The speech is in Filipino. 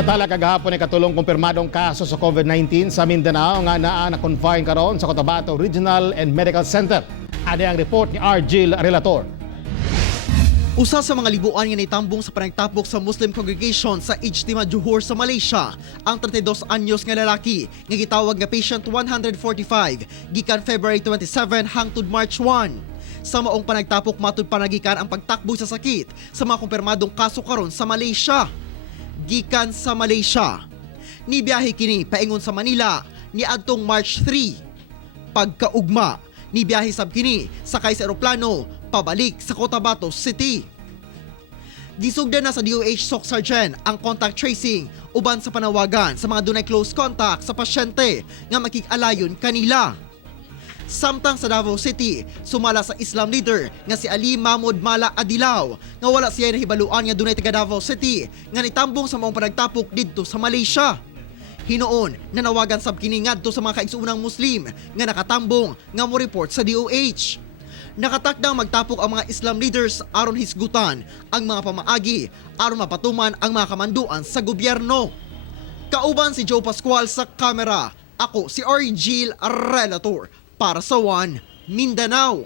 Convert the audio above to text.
Natala kagahapon ay katulong kumpirmadong kaso sa COVID-19 sa Mindanao nga naa na-confine karon sa Cotabato Regional and Medical Center. Ano ang report ni Argil Relator. Usa sa mga libuan nga nitambong sa panagtapok sa Muslim congregation sa Ijtima Johor sa Malaysia, ang 32 anyos nga lalaki nga gitawag nga patient 145 gikan February 27 hangtod March 1. Sa maong panagtapok matud panagikan ang pagtakbo sa sakit sa mga kumpirmadong kaso karon sa Malaysia. Gikan sa Malaysia, nibiyahe kini paingon sa Manila niadtong March 3. Pagkaugma, nibiyahe sab kini sakay sa eroplano pabalik sa Cotabato City. Gisugdan na sa DOH SOC Sergeant ang contact tracing uban sa panawagan sa mga dunay close contact sa pasyente nga makig-alayon kanila. Samtang sa Davao City, sumala sa Islam leader nga si Ali Mahmud Mala Adilaw nga wala siya nahibaluan nga dunay taga Davao City nga nitambong sa maong panagtapok didto sa Malaysia. Hinoon, nanawagan sab kini ngadto sa mga kaigsuunang Muslim nga nakatambong nga mo report sa DOH. Nakatakdang magtapok ang mga Islam leaders aron hisgutan ang mga pamaagi aron mapatuman ang mga kamanduan sa gobyerno. Kauban si Joe Pascual sa kamera, ako si Argil Relator para sa One Mindanao.